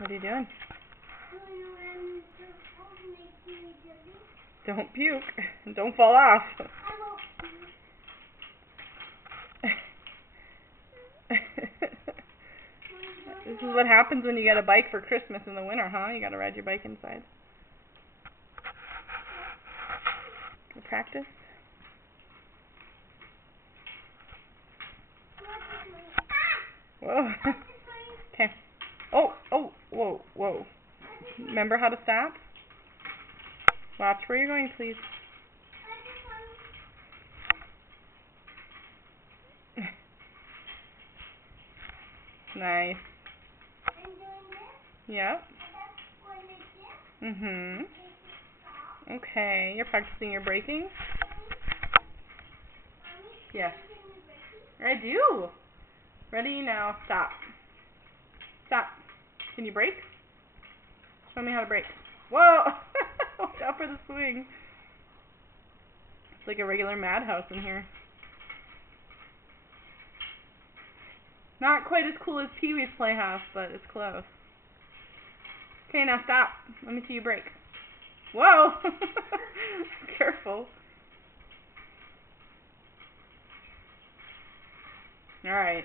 What are you doing? Don't puke. Don't fall off. This is what happens when you get a bike for Christmas in the winter, huh? You gotta ride your bike inside. Go practice. Whoa. Okay. Oh, whoa. Remember how to stop? Watch where you're going, please. Nice. Yep. Okay, you're practicing your braking? Yes. I do. Ready, now, stop. Stop. Can you brake? Show me how to brake. Whoa! Watch out for the swing. It's like a regular madhouse in here. Not quite as cool as Pee-wee's Playhouse, but it's close. Okay, now stop. Let me see you brake. Whoa! Careful. Alright.